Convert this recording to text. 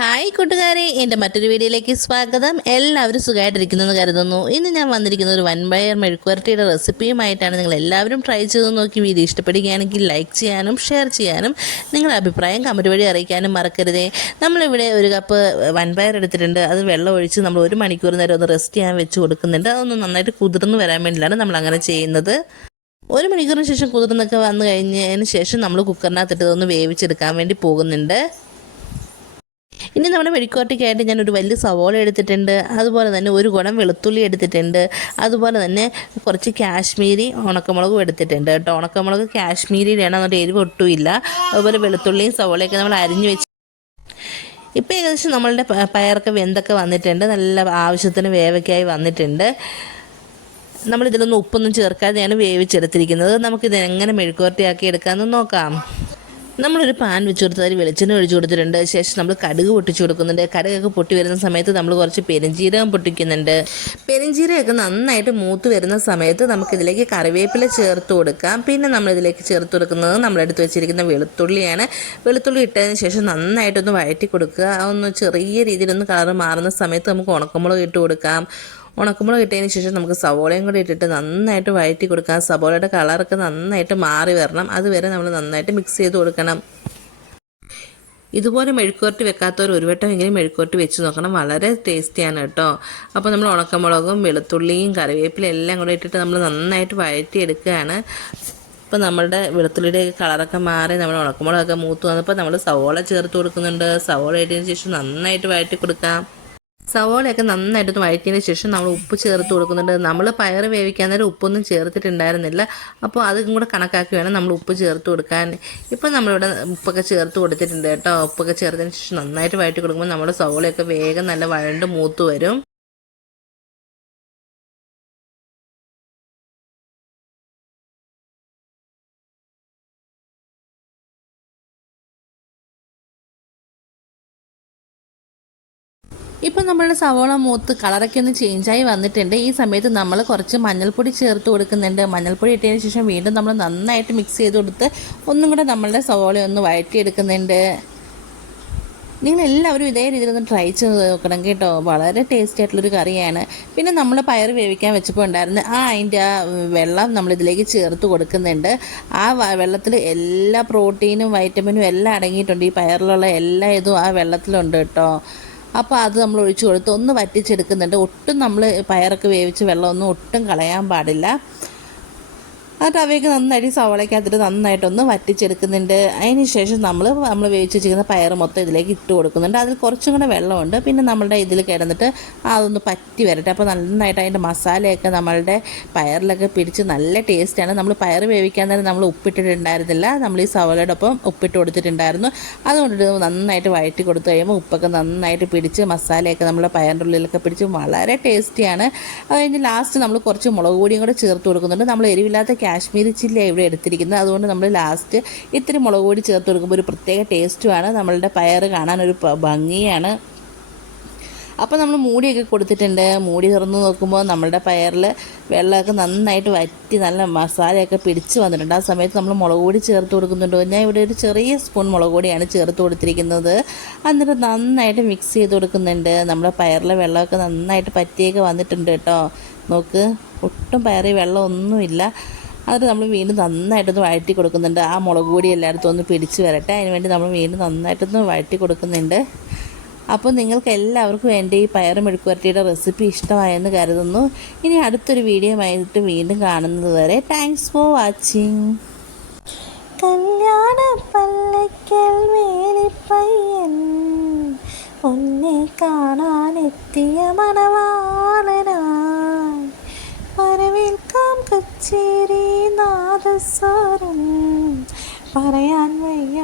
Hi കൂട്ടുകാരെ എന്റെ മറ്റൊരു വീഡിയോയിലേക്ക് സ്വാഗതം. എല്ലാവരും സുഖമായിട്ടിരിക്കുന്നെന്ന് കരുതുന്നു. ഇന്ന് ഞാൻ വന്നിരിക്കുന്ന ഒരു ബയർ മെഴുക്കുവരട്ടിയുടെ റെസിപ്പിയുമായിട്ടാണ്. നിങ്ങൾ എല്ലാവരും ട്രൈ ചെയ്ത് നോക്കി വീഡിയോ ഇഷ്ടപ്പെടുകയാണെങ്കിൽ ലൈക്ക് ചെയ്യാനും ഷെയർ ചെയ്യാനും നിങ്ങളുടെ അഭിപ്രായം കമന്റ് വഴി അറിയിക്കാനും മറക്കരുതേ. നമ്മളിവിടെ ഒരു കപ്പ് വൺ ബയർ എടുത്തിട്ടുണ്ട്. അത് വെള്ളം ഒഴിച്ച് നമ്മൾ ഒരു മണിക്കൂർ നേരം ഒന്ന് റെസ്റ്റ് ചെയ്യാൻ വെച്ച് കൊടുക്കുന്നുണ്ട്. അതൊന്ന് നന്നായിട്ട് കുതിർന്ന് വരാൻ വേണ്ടിയിട്ടാണ് നമ്മൾ അങ്ങനെ ചെയ്യുന്നത്. ഒരു മണിക്കൂറിന് ശേഷം കുതിർന്നൊക്കെ വന്നു കഴിഞ്ഞതിന് ശേഷം നമ്മൾ കുക്കറിനകത്തിട്ട് ഒന്ന് വേവിച്ചെടുക്കാൻ വേണ്ടി പോകുന്നുണ്ട്. ഇനി നമ്മുടെ മെഴുക്കുവരട്ടിക്കായിട്ട് ഞാൻ ഒരു വലിയ സവോള എടുത്തിട്ടുണ്ട് അതുപോലെ തന്നെ ഒരു കുടം വെളുത്തുള്ളി എടുത്തിട്ടുണ്ട് അതുപോലെ തന്നെ കുറച്ച് കാശ്മീരി ഉണക്കമുളകും എടുത്തിട്ടുണ്ട് കേട്ടോ. ഉണക്കമുളക് കാശ്മീരിയിലാണ് എന്നിട്ട് എരിവ് ഒട്ടുമില്ല അതുപോലെ വെളുത്തുള്ളിയും സവോളയൊക്കെ നമ്മൾ അരിഞ്ഞു വെച്ച് ഇപ്പോൾ ഏകദേശം നമ്മളുടെ പയറൊക്കെ വെന്തൊക്കെ വന്നിട്ടുണ്ട്. നല്ല ആവശ്യത്തിന് വേവയ്ക്കായി വന്നിട്ടുണ്ട്. നമ്മളിതിലൊന്നും ഉപ്പൊന്നും ചേർക്കാതെയാണ് വേവിച്ചെടുത്തിരിക്കുന്നത്. നമുക്കിത് എങ്ങനെ മെഴുക്കുവരട്ടിയാക്കി എടുക്കാമെന്ന് നോക്കാം. നമ്മളൊരു പാൻ വെച്ച് കൊടുത്ത് അതിൽ വെളിച്ചെണ്ണ ഒഴിച്ചു കൊടുത്തിട്ടുണ്ട്. ശേഷം നമ്മൾ കടുക് പൊട്ടിച്ചു കൊടുക്കുന്നുണ്ട്. കടുകൊക്കെ പൊട്ടി വരുന്ന സമയത്ത് നമ്മൾ കുറച്ച് പെരുംജീരകം പൊട്ടിക്കുന്നുണ്ട്. പെരുംജീരകമൊക്കെ നന്നായിട്ട് മൂത്ത് വരുന്ന സമയത്ത് നമുക്കിതിലേക്ക് കറിവേപ്പില ചേർത്ത് കൊടുക്കാം. പിന്നെ നമ്മളിതിലേക്ക് ചേർത്ത് കൊടുക്കുന്നത് നമ്മളെടുത്ത് വെച്ചിരിക്കുന്ന വെളുത്തുള്ളിയാണ്. വെളുത്തുള്ളി ഇട്ടതിന് ശേഷം നന്നായിട്ടൊന്ന് വഴറ്റി കൊടുക്കുക. ഒന്ന് ചെറിയ രീതിയിലൊന്ന് കളർ മാറുന്ന സമയത്ത് നമുക്ക് ഉണക്കമുളക് ഇട്ട് കൊടുക്കാം. ഉണക്കമുളക് ഇട്ടതിന് ശേഷം നമുക്ക് സവോളയും കൂടി ഇട്ടിട്ട് നന്നായിട്ട് വഴറ്റി കൊടുക്കാം. സവോളയുടെ കളറൊക്കെ നന്നായിട്ട് മാറി വരണം. അതുവരെ നമ്മൾ നന്നായിട്ട് മിക്സ് ചെയ്ത് കൊടുക്കണം. ഇതുപോലെ മെഴുക്കുവരട്ടി വെക്കാത്തവർ ഒരു വട്ടം എങ്കിലും മെഴുക്കുവരട്ടി വെച്ച് നോക്കണം. വളരെ ടേസ്റ്റിയാണ് കേട്ടോ. അപ്പോൾ നമ്മൾ ഉണക്കമുളകും വെളുത്തുള്ളിയും കറിവേപ്പിലയും എല്ലാം കൂടെ ഇട്ടിട്ട് നമ്മൾ നന്നായിട്ട് വഴറ്റി എടുക്കുകയാണ് ഇപ്പോൾ നമ്മളുടെ വെളുത്തുള്ളിയുടെ കളറൊക്കെ മാറി നമ്മൾ ഉണക്കമുളകൊക്കെ മൂത്ത് വന്നപ്പോൾ നമ്മൾ സവോള ചേർത്ത് കൊടുക്കുന്നുണ്ട്. സവോള ഇട്ടതിന് ശേഷം നന്നായിട്ട് വഴറ്റി കൊടുക്കാം. സവോളയൊക്കെ നന്നായിട്ടൊന്ന് വഴറ്റിയതിന് ശേഷം നമ്മൾ ഉപ്പ് ചേർത്ത് കൊടുക്കുന്നുണ്ട്. നമ്മൾ പയർ വേവിക്കാൻ നേരം ഉപ്പൊന്നും ചേർത്തിട്ടുണ്ടായിരുന്നില്ല. അപ്പോൾ അതും കൂടെ കണക്കാക്കി വേണം നമ്മൾ ഉപ്പ് ചേർത്ത് കൊടുക്കാൻ. ഇപ്പം നമ്മളിവിടെ ഉപ്പൊക്കെ ചേർത്ത് കൊടുത്തിട്ടുണ്ട് കേട്ടോ. ഉപ്പൊക്കെ ചേർത്തതിന് ശേഷം നന്നായിട്ട് വഴറ്റി കൊടുക്കുമ്പോൾ നമ്മുടെ സവോളയൊക്കെ വേഗം നല്ല വഴണ്ട് മൂത്ത് വരും. ഇപ്പം നമ്മളുടെ സവോള മൂത്ത് കളറൊക്കെ ഒന്ന് ചേഞ്ചായി വന്നിട്ടുണ്ട്. ഈ സമയത്ത് നമ്മൾ കുറച്ച് മഞ്ഞൾപ്പൊടി ചേർത്ത് കൊടുക്കുന്നുണ്ട്. മഞ്ഞൾപ്പൊടി ഇട്ടതിന് ശേഷം വീണ്ടും നമ്മൾ നന്നായിട്ട് മിക്സ് ചെയ്ത് കൊടുത്ത് ഒന്നും കൂടെ നമ്മളുടെ സവോള ഒന്ന് വഴറ്റിയെടുക്കുന്നുണ്ട്. നിങ്ങൾ എല്ലാവരും ഇതേ രീതിയിൽ ഒന്ന് ട്രൈ ചെയ്ത് നോക്കണം കേട്ടോ. വളരെ ടേസ്റ്റി ആയിട്ടുള്ളൊരു കറിയാണ്. പിന്നെ നമ്മൾ പയർ വേവിക്കാൻ വെച്ചപ്പോൾ ഉണ്ടായിരുന്നു ആ അതിന്റെ ആ വെള്ളം നമ്മളിതിലേക്ക് ചേർത്ത് കൊടുക്കുന്നുണ്ട്. ആ വെള്ളത്തിൽ എല്ലാ പ്രോട്ടീനും വൈറ്റമിനും എല്ലാം അടങ്ങിയിട്ടുണ്ട്. ഈ പയറിലുള്ള എല്ലാ ഇതും ആ വെള്ളത്തിലുണ്ട് കേട്ടോ. അപ്പോൾ അത് നമ്മൾ ഒഴിച്ചു കൊടുത്ത്. ഒന്ന് വറ്റിച്ചെടുക്കുന്നുണ്ട്. ഒട്ടും നമ്മൾ പയറൊക്കെ വേവിച്ച് വെള്ളമൊന്നും ഒട്ടും കളയാൻ പാടില്ല. എന്നിട്ട് അവയൊക്കെ നന്നായിട്ട് സവളയ്ക്കകത്തിട്ട് നന്നായിട്ടൊന്ന് വറ്റിച്ചെടുക്കുന്നുണ്ട്. അതിന് ശേഷം നമ്മൾ നമ്മൾ വേവിച്ച് വെച്ചിരിക്കുന്ന പയർ മൊത്തം ഇതിലേക്ക് ഇട്ട് കൊടുക്കുന്നുണ്ട്. അതിൽ കുറച്ചും കൂടെ വെള്ളമുണ്ട്. പിന്നെ നമ്മളുടെ ഇതിൽ കിടന്നിട്ട് അതൊന്ന് പറ്റി വരട്ടെ. അപ്പോൾ നന്നായിട്ട് അതിന്റെ മസാലയൊക്കെ നമ്മളുടെ പയറിലൊക്കെ പിടിച്ച് നല്ല ടേസ്റ്റാണ്. നമ്മൾ പയർ വേവിക്കാൻ നേരം നമ്മൾ ഉപ്പിട്ടിട്ടുണ്ടായിരുന്നില്ല. നമ്മൾ ഈ സവളയുടെ ഒപ്പം ഉപ്പിട്ട് കൊടുത്തിട്ടുണ്ടായിരുന്നു. അതുകൊണ്ട് നന്നായിട്ട് വഴറ്റി കൊടുത്തു കഴിയുമ്പോൾ ഉപ്പൊക്കെ നന്നായിട്ട് പിടിച്ച് മസാലയൊക്കെ നമ്മുടെ പയറിന്റെ ഉള്ളിലൊക്കെ പിടിച്ച് വളരെ ടേസ്റ്റിയാണ്. അത് കഴിഞ്ഞ് ലാസ്റ്റ് നമ്മൾ കുറച്ച് മുളക് പൊടിയും കൂടെ ചേർത്ത് കൊടുക്കുന്നുണ്ട്. നമ്മൾ എരിവില്ലാത്ത കാശ്മീരി ചില്ലിയാണ് ഇവിടെ എടുത്തിരിക്കുന്നത്. അതുകൊണ്ട് നമ്മൾ ലാസ്റ്റ് ഇത്തിരി മുളക് പൊടി ചേർത്ത് കൊടുക്കുമ്പോൾ ഒരു പ്രത്യേക ടേസ്റ്റുമാണ് നമ്മളുടെ പയർ ഒരു ഭംഗിയാണ്. അപ്പോൾ നമ്മൾ മൂടിയൊക്കെ കൊടുത്തിട്ടുണ്ട്. മൂടി തുറന്ന് നോക്കുമ്പോൾ നമ്മളുടെ പയറിൽ വെള്ളമൊക്കെ നന്നായിട്ട് വറ്റി നല്ല മസാലയൊക്കെ പിടിച്ച് വന്നിട്ടുണ്ട്. ആ സമയത്ത് നമ്മൾ മുളക് പൊടി ചേർത്ത് കൊടുക്കുന്നുണ്ട്. ഞാൻ ഇവിടെ ഒരു ചെറിയ സ്പൂൺ മുളക് പൊടിയാണ് ചേർത്ത് കൊടുത്തിരിക്കുന്നത്. എന്നിട്ട് നന്നായിട്ട് മിക്സ് ചെയ്ത് കൊടുക്കുന്നുണ്ട്. നമ്മുടെ പയറിലെ വെള്ളമൊക്കെ നന്നായിട്ട് പറ്റിയൊക്കെ വന്നിട്ടുണ്ട് കേട്ടോ. നോക്ക് ഒട്ടും പയറി വെള്ളം ഒന്നുമില്ല അത് നമ്മൾ വീണ്ടും നന്നായിട്ടൊന്ന് വഴറ്റി കൊടുക്കുന്നുണ്ട്. ആ മുളക് പൊടി എല്ലായിടത്തും ഒന്ന് പിടിച്ച് വരട്ടെ. അതിന് വേണ്ടി നമ്മൾ വീണ്ടും നന്നായിട്ടൊന്ന് വഴറ്റി കൊടുക്കുന്നുണ്ട്. അപ്പോൾ നിങ്ങൾക്ക് എല്ലാവർക്കും എന്റെ ഈ പയർ മെഴുക്കുവരട്ടിയുടെ റെസിപ്പി ഇഷ്ടമായെന്ന് കരുതുന്നു. ഇനി അടുത്തൊരു വീഡിയോ ആയിട്ട് വീണ്ടും കാണുന്നത് വരെ താങ്ക്സ് ഫോർ വാച്ചിങ് കല്യാണ പല്ലക്കൽ വേലിപ്പയ്യൻ ഒന്നെ കാണാനെത്തിയ മണവാളനായി കച്ചേരി നാദസ്വരം പറയാൻ വയ്യാതിരുളിൽ